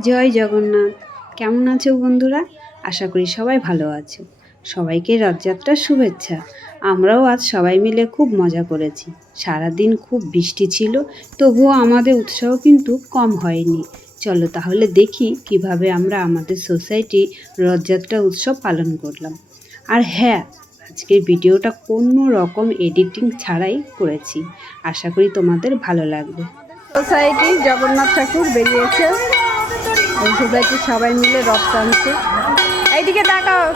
জয় জগন্নাথ। কেমন আছো বন্ধুরা? আশা করি সবাই ভালো আছো। সবাইকে রথযাত্রার শুভেচ্ছা। আমরাও আজ সবাই মিলে খুব মজা করেছি। সারাদিন খুব বৃষ্টি ছিল, তবুও আমাদের উৎসাহ কিন্তু কম হয়নি। চলো তাহলে দেখি কীভাবে আমরা আমাদের সোসাইটি রথযাত্রা উৎসব পালন করলাম। আর হ্যাঁ আজকের ভিডিওটা কোনো রকম এডিটিং ছাড়াই করেছি। আশা করি তোমাদের ভালো লাগবে। সোসাইটি জগন্নাথ ঠাকুর বেরিয়েছে। সোসাইটির সবাই মিলে রথ টানছে এইদিকে তাকাও।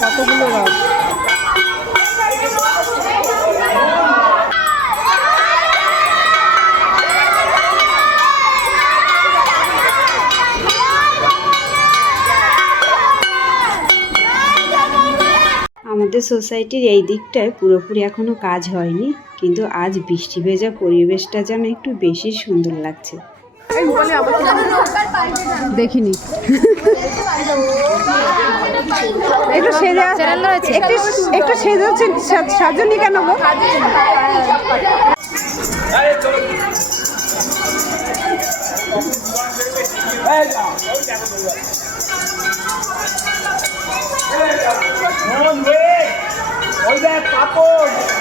কতগুলো রথ আমাদের সোসাইটির এই দিকটায় পুরোপুরি এখনও কাজ হয়নি, কিন্তু আজ বৃষ্টি ভেজা পরিবেশটা যেন একটু বেশি সুন্দর লাগছে। দেখিনি একটু সেজে একটু একটু সেজেছে সাজনি কেন গো মন রে ওই দেখ কাপড়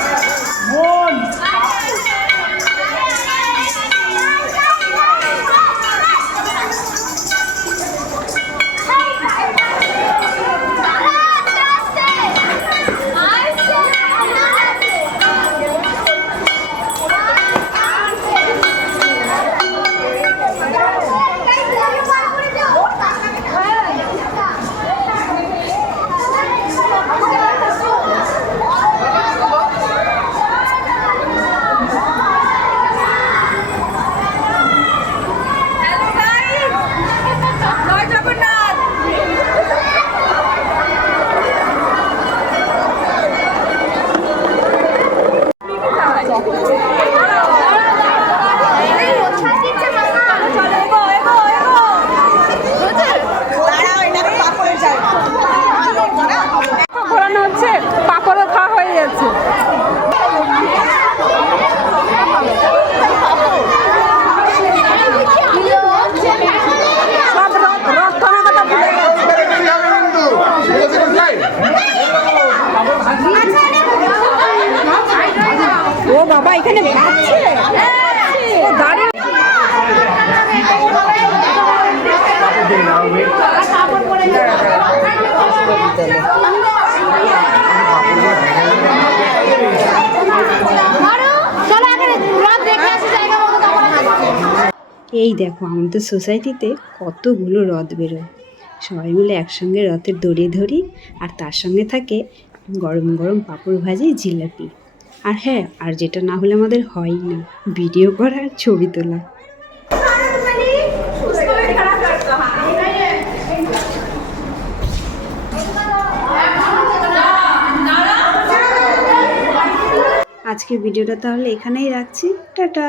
এই দেখো, আমাদের সোসাইটিতে কতগুলো রথ বেরোয়। সবাই মিলে একসঙ্গে রথের দড়ি ধরি, আর তার সঙ্গে থাকে গরম গরম পাঁপড় ভাজি, জিলাপি। আর হ্যাঁ আর যেটা না হলে আমাদের হয়ই না, ভিডিও করা আর ছবি তোলা। আজকের ভিডিওটা তাহলে এখানেই রাখছি। টাটা।